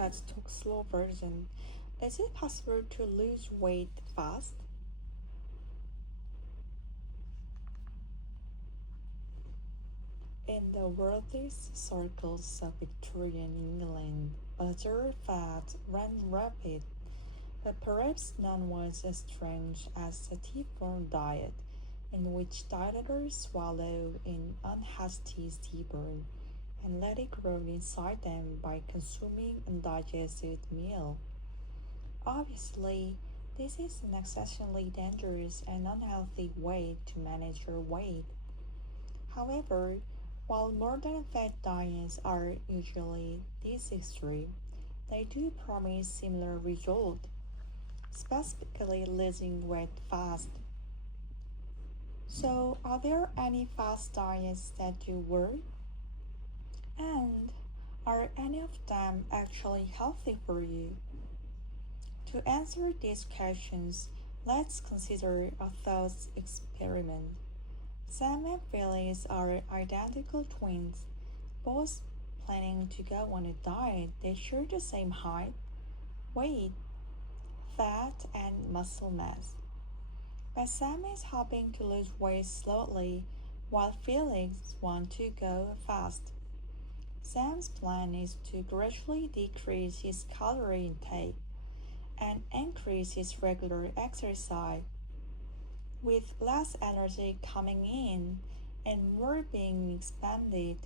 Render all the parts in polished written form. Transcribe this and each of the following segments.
TED Talk slow version. Is it possible to lose weight fast? In the wealthiest circles of Victorian England, butter fat ran rapid, but perhaps none was as strange as the tea-form diet, in which dieters swallow an unhasty teaspoon and let it grow inside them by consuming undigested meal. Obviously, this is an exceptionally dangerous and unhealthy way to manage your weight. However, while modern fat diets are usually this extreme, they do promise similar results, specifically losing weight fast. So, are there any fast diets that do work? And are any of them actually healthy for you? To answer these questions, let's consider a thought experiment. Sam and Felix are identical twins, both planning to go on a diet. They share the same height, weight, fat, and muscle mass. But Sam is hoping to lose weight slowly, while Felix wants to go fast. Sam's plan is to gradually decrease his calorie intake and increase his regular exercise. With less energy coming in and more being expended,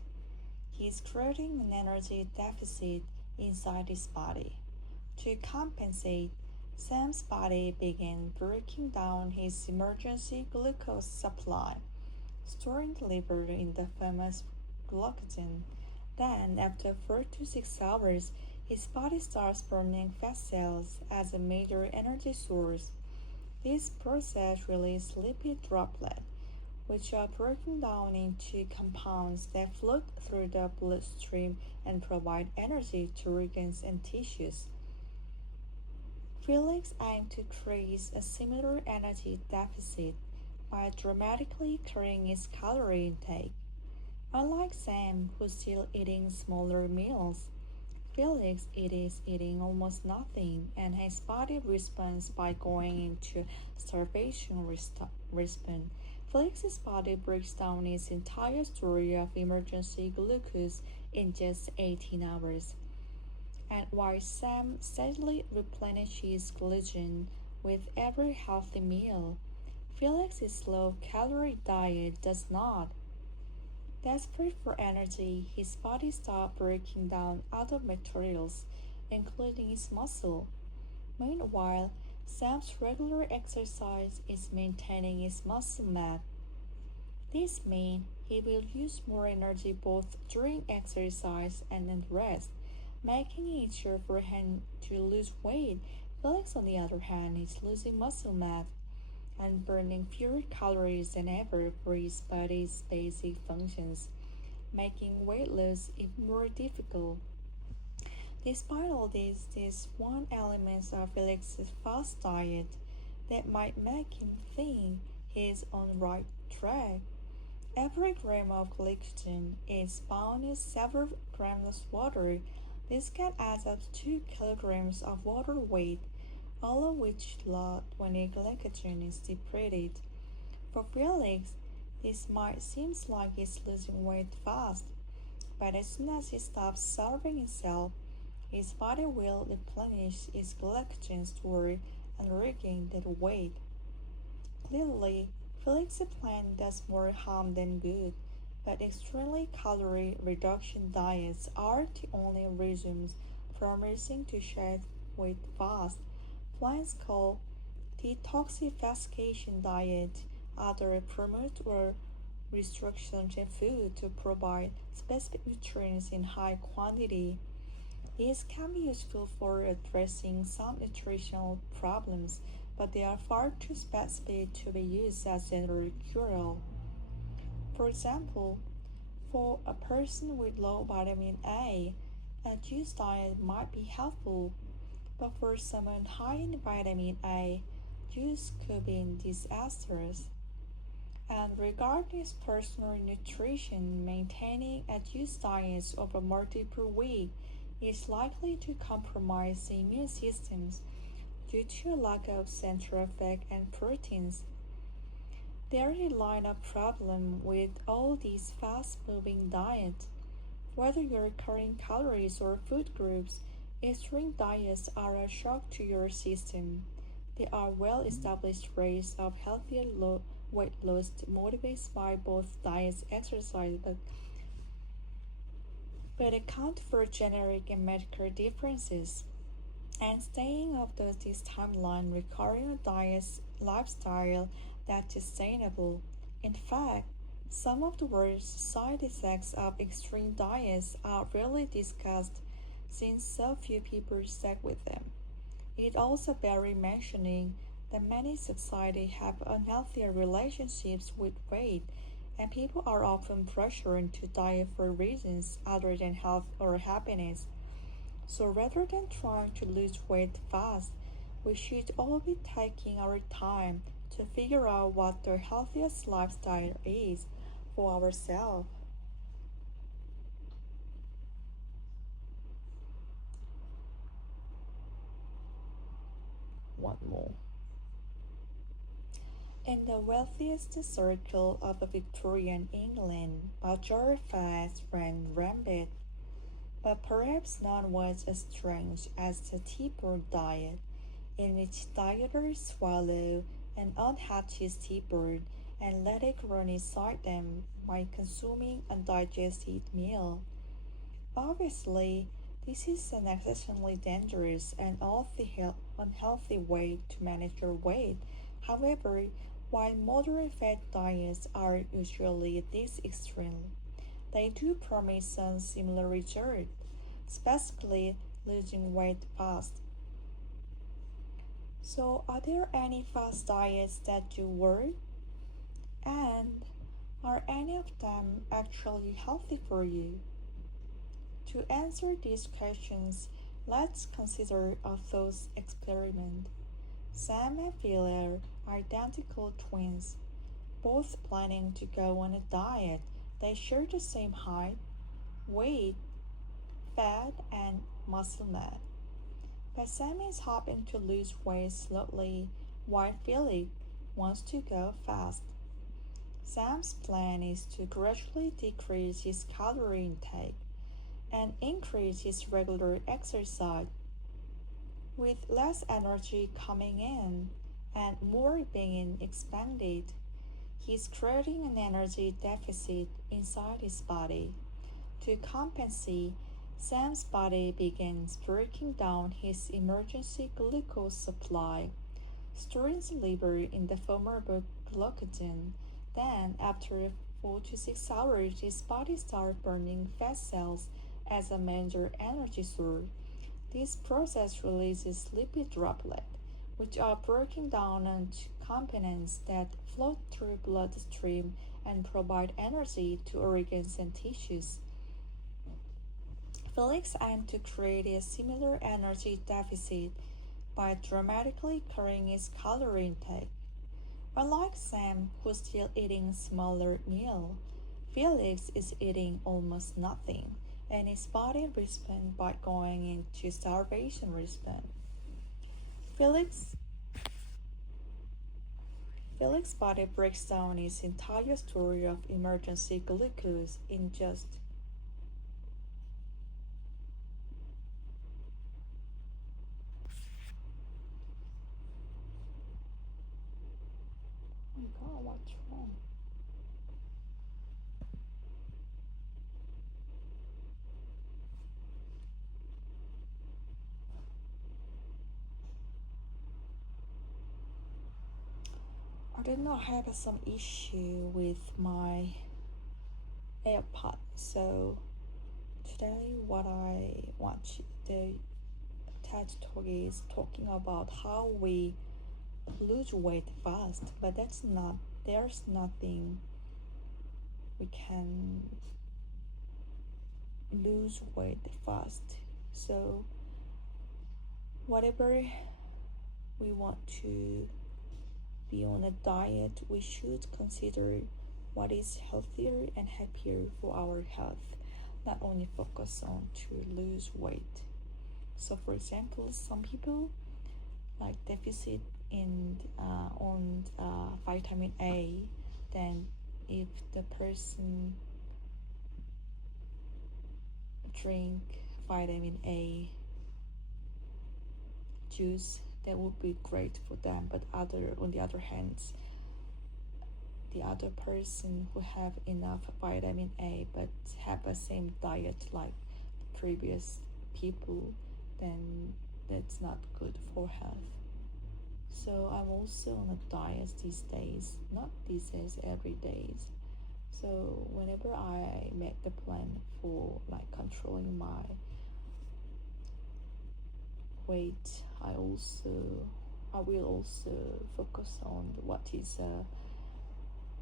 he is creating an energy deficit inside his body. To compensate, Sam's body began breaking down his emergency glucose supply, storing the liver in the famous glycogen. Then, after 4 to 6 hours, his body starts burning fat cells as a major energy source. This process releases lipid droplets, which are broken down into compounds that float through the bloodstream and provide energy to organs and tissues. Felix aimed to create a similar energy deficit by dramatically cutting his calorie intake. Unlike Sam, who's still eating smaller meals, Felix is eating almost nothing, and his body responds by going into starvation response. Felix's body breaks down its entire story of emergency glucose in just 18 hours. And while Sam steadily replenishes glycogen with every healthy meal, Felix's low calorie diet does not. Desperate for energy, his body starts breaking down other materials, including his muscle. Meanwhile, Sam's regular exercise is maintaining his muscle mass. This means he will use more energy both during exercise and at rest, making it easier for him to lose weight. Felix, on the other hand, is losing muscle mass and burning fewer calories than ever for his body's basic functions, making weight loss even more difficult. Despite all this, there's one element of Felix's fast diet that might make him think he's on the right track. Every gram of glycogen is bound in several grams of water. This can add up to 2 kilograms of water weight, all of which lost when the glycogen is depleted. For Felix, this might seem like he's losing weight fast, but as soon as he stops starving himself, his body will replenish its glycogen store and regain that weight. Clearly, Felix's plan does more harm than good, but extremely calorie reduction diets aren't the only reasons promising to shed weight fast. Plans called detoxification diet either promote or restriction food to provide specific nutrients in high quantity. These can be useful for addressing some nutritional problems, but they are far too specific to be used as general cure-all. For example, for a person with low vitamin a juice diet might be helpful, but for someone high in vitamin A, juice could be disastrous. And regarding personal nutrition, maintaining a juice diet over multiple weeks is likely to compromise the immune systems due to a lack of central fat and proteins. There is a lineup problem with all these fast-moving diets. Whether you're cutting calories or food groups, extreme diets are a shock to your system. There are well-established ways of healthier weight loss motivated by both diets and exercise, but account for generic and medical differences. And staying off this timeline requiring a diet lifestyle that's sustainable. In fact, some of the worst side effects of extreme diets are rarely discussed since so few people stick with them. It also bears mentioning that many societies have unhealthy relationships with weight, and people are often pressured to diet for reasons other than health or happiness. So rather than trying to lose weight fast, we should all be taking our time to figure out what the healthiest lifestyle is for ourselves. One more. In the wealthiest circle of Victorian England, butcher fasts ran rampant, but perhaps none was as strange as the tea-bird diet, in which dieters swallow an unhatched tea-bird and let it run inside them by consuming undigested meal. Obviously, this is an exceptionally dangerous and unhealthy way to manage your weight. However, while moderate fat diets are usually this extreme, they do promise some similar results, especially losing weight fast. So, are there any fast diets that you work? And are any of them actually healthy for you? To answer these questions, let's consider a thought experiment. Sam and Phil are identical twins, both planning to go on a diet. They share the same height, weight, fat, and muscle mass. But Sam is hoping to lose weight slowly, while Philip wants to go fast. Sam's plan is to gradually decrease his calorie intake and increase his regular exercise. With less energy coming in and more being expended, he's creating an energy deficit inside his body. To compensate, Sam's body begins breaking down his emergency glucose supply, storing the liver in the form of glycogen. Then, after 4 to 6 hours, his body starts burning fat cells as a major energy source. This process releases lipid droplets, which are broken down into components that float through bloodstream and provide energy to organs and tissues. Felix aimed to create a similar energy deficit by dramatically cutting his calorie intake. Unlike Sam, who's still eating smaller meal, Felix is eating almost nothing, and his body responds by going into starvation response. Felix Felix's body breaks down his entire story of emergency glucose in just oh my god, what's wrong? I did not have some issue with my AirPod, so today what I want the TED talk is talking about how we lose weight fast, but there's nothing we can lose weight fast. So whatever we want to be on a diet, we should consider what is healthier and happier for our health. not only focus on to lose weight. So for example, some people like deficit in on vitamin A, then if the person drink vitamin A juice, that would be great for them. But on the other hand, the other person who have enough vitamin A but have the same diet like previous people, then that's not good for health. So I'm also on a diet these days, not these days, every days. So whenever I make the plan for like controlling my weight, I will also focus on what is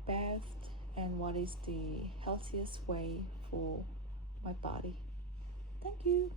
best and what is the healthiest way for my body. Thank you.